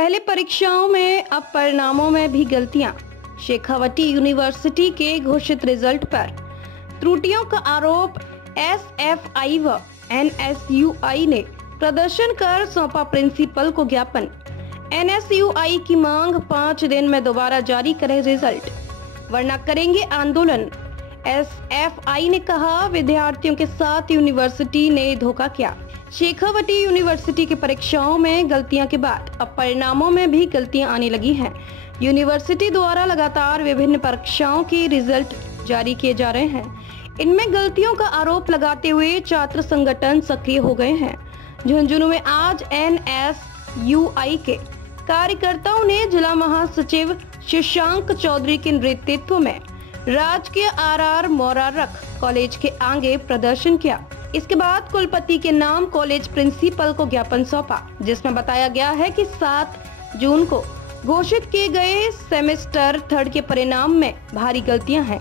पहले परीक्षाओं में अब परिणामों में भी गलतियां। शेखावटी यूनिवर्सिटी के घोषित रिजल्ट पर त्रुटियों का आरोप। SFI व NSUI ने प्रदर्शन कर सौंपा प्रिंसिपल को ज्ञापन। NSUI की मांग 5 दिन में दोबारा जारी करे रिजल्ट, वरना करेंगे आंदोलन। SFI ने कहा, विद्यार्थियों के साथ यूनिवर्सिटी ने धोखा किया। शेखावटी यूनिवर्सिटी की परीक्षाओं में गलतियां के बाद अब परिणामों में भी गलतियां आने लगी हैं। यूनिवर्सिटी द्वारा लगातार विभिन्न परीक्षाओं के रिजल्ट जारी किए जा रहे हैं। इनमें गलतियों का आरोप लगाते हुए छात्र संगठन सक्रिय हो गए हैं। झुंझुनू में आज NSUI के कार्यकर्ताओं ने जिला महासचिव शशांक चौधरी के नेतृत्व में राजकीय RR मोरारक कॉलेज के आगे प्रदर्शन किया। इसके बाद कुलपति के नाम कॉलेज प्रिंसिपल को ज्ञापन सौंपा, जिसमें बताया गया है कि 7 जून को घोषित किए गए सेमेस्टर 3 के परिणाम में भारी गलतियां हैं।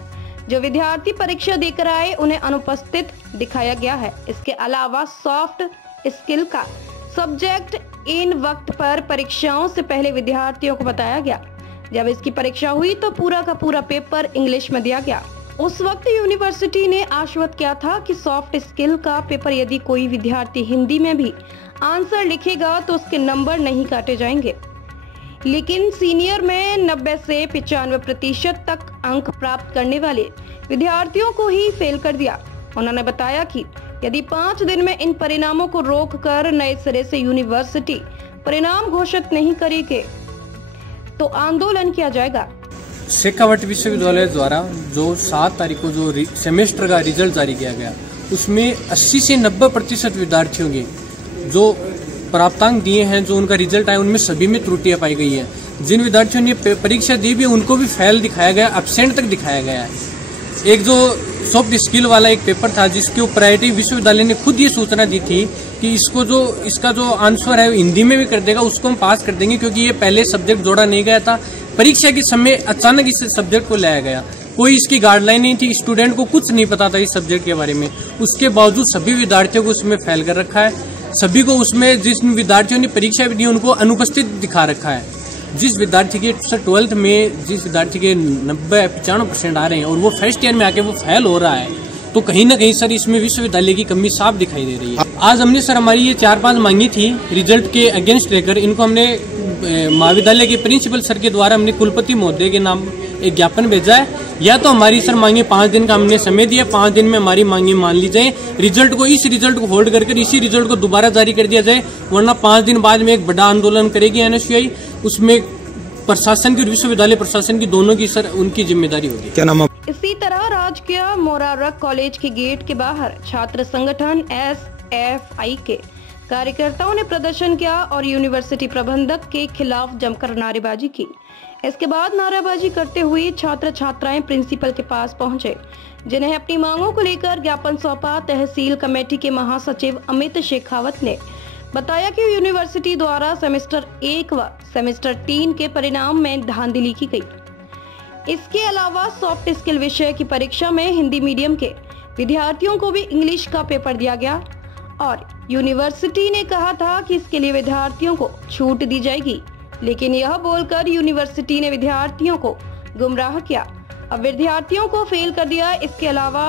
जो विद्यार्थी परीक्षा देकर आए उन्हें अनुपस्थित दिखाया गया है। इसके अलावा सॉफ्ट स्किल का सब्जेक्ट इन वक्त पर परीक्षाओं से पहले विद्यार्थियों को बताया गया। जब इसकी परीक्षा हुई तो पूरा का पूरा पेपर इंग्लिश में दिया गया। उस वक्त यूनिवर्सिटी ने आश्वस्त किया था कि सॉफ्ट स्किल का पेपर यदि कोई विद्यार्थी हिंदी में भी आंसर लिखेगा तो उसके नंबर नहीं काटे जाएंगे, लेकिन सीनियर में 90 से 95% तक अंक प्राप्त करने वाले विद्यार्थियों को ही फेल कर दिया। उन्होंने बताया कि यदि 5 दिन में इन परिणामों को रोककर नए सिरे से यूनिवर्सिटी परिणाम घोषित नहीं करेगी तो आंदोलन किया जाएगा। शेखावटी विश्वविद्यालय द्वारा जो 7 तारीख को जो सेमेस्टर का रिजल्ट जारी किया गया, उसमें 80 से 90% विद्यार्थियों के जो प्राप्तांक दिए हैं, जो उनका रिजल्ट आया, उनमें सभी में त्रुटियां पाई गई हैं। जिन विद्यार्थियों ने परीक्षा दी भी उनको भी फेल दिखाया गया, एब्सेंट तक दिखाया गया है। एक जो सॉफ्ट स्किल वाला एक पेपर था जिसके ऊपर IIT विश्वविद्यालय ने खुद ये सूचना दी थी कि इसका जो आंसर है हिंदी में भी कर देगा, उसको हम पास कर देंगे, क्योंकि ये पहले सब्जेक्ट जोड़ा नहीं गया था। परीक्षा के समय अचानक इस सब्जेक्ट को लाया गया, कोई इसकी गाइडलाइन नहीं थी, स्टूडेंट को कुछ नहीं पता था इस सब्जेक्ट के बारे में। उसके बावजूद सभी विद्यार्थियों को उसमें फेल कर रखा है। सभी को उसमें जिस विद्यार्थियों ने परीक्षा भी दी उनको अनुपस्थित दिखा रखा है। जिस विद्यार्थी के 12th में जिस विद्यार्थी के 90-95% आ रहे हैं और वो फर्स्ट ईयर में आके वो फेल हो रहा है, तो कहीं ना कहीं सर इसमें विश्वविद्यालय की कमी साफ दिखाई दे रही है। आज हमने सर हमारी ये 4-5 मांगी थी रिजल्ट के अगेंस्ट लेकर, इनको हमने महाविद्यालय के प्रिंसिपल सर के द्वारा हमने कुलपति महोदय के नाम एक ज्ञापन भेजा है। या तो हमारी सर मांगे 5 दिन का हमने समय दिया, 5 दिन में हमारी मांगे मान ली जाए, रिजल्ट को इस रिजल्ट को होल्ड करके इसी रिजल्ट को दोबारा जारी कर दिया जाए, वरना 5 दिन बाद में एक बड़ा आंदोलन करेगी NSUI। उसमें प्रशासन की और विश्वविद्यालय प्रशासन की दोनों की सर उनकी जिम्मेदारी होगी। क्या नाम? इसी तरह राजकीय मोरारक कॉलेज के गेट के बाहर छात्र संगठन SFI के कार्यकर्ताओं ने प्रदर्शन किया और यूनिवर्सिटी प्रबंधक के खिलाफ जमकर नारेबाजी की। इसके बाद नारेबाजी करते हुए छात्र छात्राएं प्रिंसिपल के पास पहुंचे, जिन्हें अपनी मांगों को लेकर ज्ञापन सौंपा। तहसील कमेटी के महासचिव अमित शेखावत ने बताया कि यूनिवर्सिटी द्वारा सेमेस्टर 1 व सेमेस्टर 3 के परिणाम में धांधली की गई। इसके अलावा सॉफ्ट स्किल विषय की परीक्षा में हिंदी मीडियम के विद्यार्थियों को भी इंग्लिश का पेपर दिया गया और यूनिवर्सिटी ने कहा था कि इसके लिए विद्यार्थियों को छूट दी जाएगी, लेकिन यह बोलकर यूनिवर्सिटी ने विद्यार्थियों को गुमराह किया, अब विद्यार्थियों को फेल कर दिया। इसके अलावा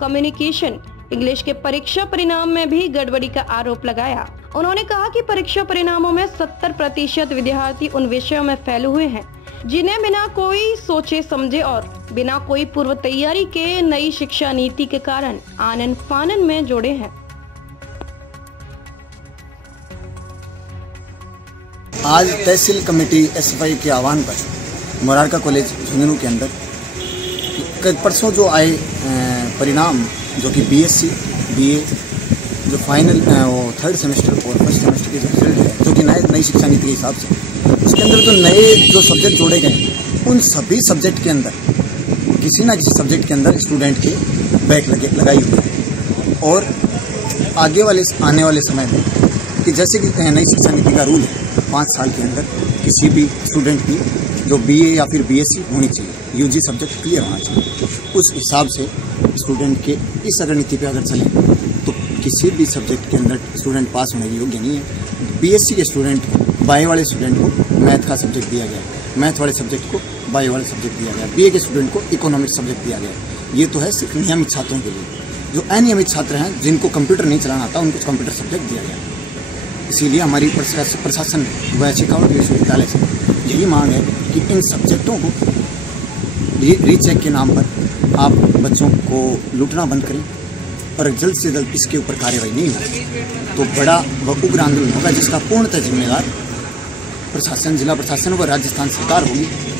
कम्युनिकेशन इंग्लिश के परीक्षा परिणाम में भी गड़बड़ी का आरोप लगाया। उन्होंने कहा कि परीक्षा परिणामों में 70% विद्यार्थी उन विषयों में फेल हुए हैं जिन्हें बिना कोई सोचे समझे और बिना कोई पूर्व तैयारी के नई शिक्षा नीति के कारण आनन फानन में जोड़े हैं। आज तहसील कमेटी SFI के आह्वान पर मोरारका कॉलेज झुंझुनू के अंदर परसों जो आए परिणाम, जो कि BSc BA जो फाइनल वो 3rd सेमेस्टर और 1st सेमेस्टर के रिजल्ट है, जो कि नई शिक्षा नीति के हिसाब से उसके अंदर जो नए जो सब्जेक्ट जोड़े गए, उन सभी सब्जेक्ट के अंदर किसी ना किसी सब्जेक्ट के अंदर स्टूडेंट के बैक लगाई हुई है। और आगे आने वाले समय में कि जैसे कि नई शिक्षा नीति का रूल है, 5 साल के अंदर किसी भी स्टूडेंट की जो BA या फिर BSc होनी चाहिए, UG सब्जेक्ट क्लियर होना चाहिए। उस हिसाब से स्टूडेंट के इस अगर नीति पे अगर चले तो किसी भी सब्जेक्ट के अंदर स्टूडेंट पास होने के योग्य नहीं है। BSc के स्टूडेंट बायो वाले स्टूडेंट को मैथ का सब्जेक्ट दिया गया, मैथ वाले सब्जेक्ट को बायो वाले सब्जेक्ट दिया गया, बीए के स्टूडेंट को इकोनॉमिक्स सब्जेक्ट दिया गया। ये तो है सिर्फ नियमित छात्रों के लिए। जो अनियमित छात्र हैं जिनको कंप्यूटर नहीं चलाना आता उनको कंप्यूटर सब्जेक्ट दिया गया। इसीलिए हमारी प्रशासन व शेखावट विश्वविद्यालय से यही मांग है कि इन सब्जेक्टों को रीचेक के नाम पर आप बच्चों को लूटना बंद करें और जल्द से जल्द इसके ऊपर कार्रवाई नहीं हो तो बड़ा व उग्र आंदोलन होगा, जिसका पूर्णतः जिम्मेदार प्रशासन, जिला प्रशासन व राजस्थान सरकार होगी।